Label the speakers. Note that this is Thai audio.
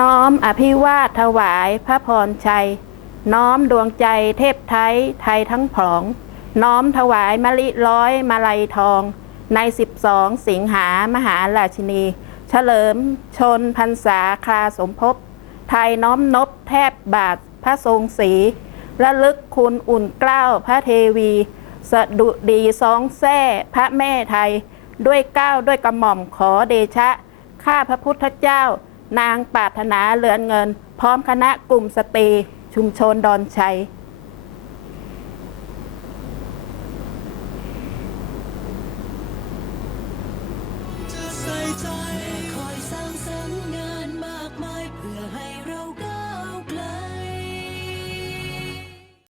Speaker 1: น้อมอภิวาทถวายพระพรชัย น้อมดวงใจเทพไทยไทยทั้งผอง น้อมถวายมะลิร้อยมาลัยทอง ใน 12 สิงหามหาราชินี เฉลิมชนพรรษาคราสมภพ ไทยน้อมนบแทบบาทพระทรงศรีระลึกคุณอุ่นเกล้าพระเทวี สดุดีสองแท่พระแม่ไทย ด้วยเกล้าวด้วยกระหม่อมขอเดชะ ข้าพระพุทธเจ้า นางปรารถนาเหลือนเงิน พร้อมคณะกลุ่มสตรีชุมชนดอนชัย